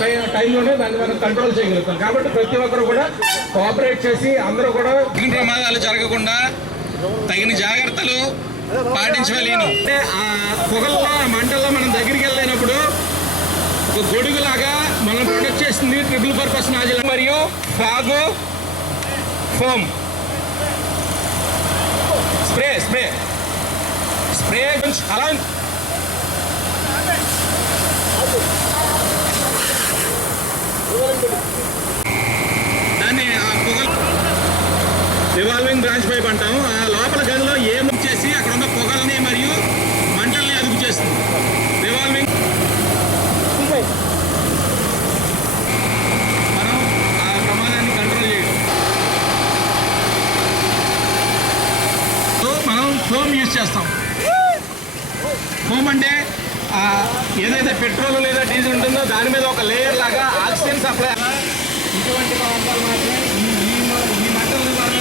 టైంలోనే దాన్ని మనం కంట్రోల్ చేయగలుగుతాం. కాబట్టి ప్రతి ఒక్కరు కూడా కోఆపరేట్ చేసి అందరూ కూడా అగ్ని ప్రమాదాలు జరగకుండా తగిన జాగ్రత్తలు పాటించవలేను. అంటే ఆ పొగల్లో ఆ మంటల్లో మనం దగ్గరికి వెళ్ళినప్పుడు ఒక గొడుగులాగా మనం ప్రొటెక్ట్ చేస్తుంది ట్రిపుల్ పర్పస్ నాజిల్. మరియు fog foam spray spray spray అలా దాన్ని ఆ రివాల్వింగ్ బ్రాంచ్ పైప్ అంటాము. ఆ లోపల గదిలో ఏం చేసి అక్కడ ఉన్న పొగల్ని మరియు మంటల్ని అదుపు చేస్తుంది. రివాల్వింగ్ మనం ఆ ప్రమాదాన్ని కంట్రోల్ చేయడం. మనం ఫోమ్ యూజ్ చేస్తాం. ఫోమ్ అంటే ఏదైతే పెట్రోల్ లేదా డీజిల్ ఉంటుందో దాని మీద ఒక లేయర్ లాగా ఆక్సిజన్ సప్లై ఇటువంటి ప్రాంతాలు మాత్రమే ఈ మంటల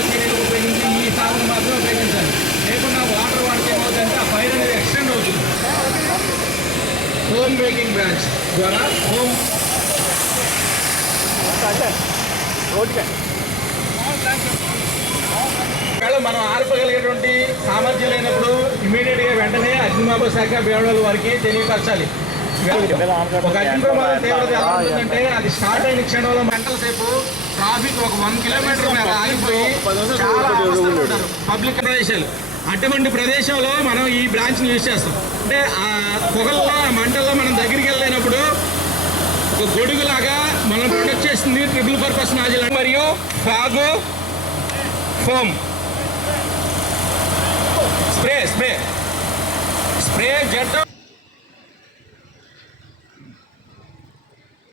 చర్యలు ఉపయోగించి ఈ సాధన మాత్రమే ఉపయోగించాలి. లేకుండా వాటర్ వాడితే ఏమవుతుందంటే ఆ ఫైర్ అనేది ఎక్స్టెండ్ అవుతుంది. హోమ్ మేకింగ్ బ్రాంచ్ ద్వారా హోమ్ ఒకవేళ మనం ఆర్పగలిగేటువంటి సామర్థ్యం లేనప్పుడు ఇమీడియట్గా వెంటనే అగ్నిమాపక శాఖ వేడల వారికి తెలియపరచాలి. ఒక అగ్ని ప్రమాదం తీవ్రత ఎలా ఉంటుందంటే అది స్టార్ట్ అయిన క్షణంలో మంటల సేపు ట్రాఫిక్ ఒక వన్ కిలోమీటర్ మేర ఆగిపోయి చాలా అవస్థలు పబ్లిక్ ప్రదేశాలు. అటువంటి ప్రదేశంలో మనం ఈ బ్రాంచ్ యూజ్ చేస్తాం. అంటే ఆ పొగల్లో ఆ మంటల్లో మనం దగ్గరికి వెళ్ళినప్పుడు ఒక గొడుగులాగా మనం ప్రొటెక్ట్ చేస్తుంది ట్రిపుల్ పర్పస్ నాజిల్ మరియు fog foam spray spray spray jet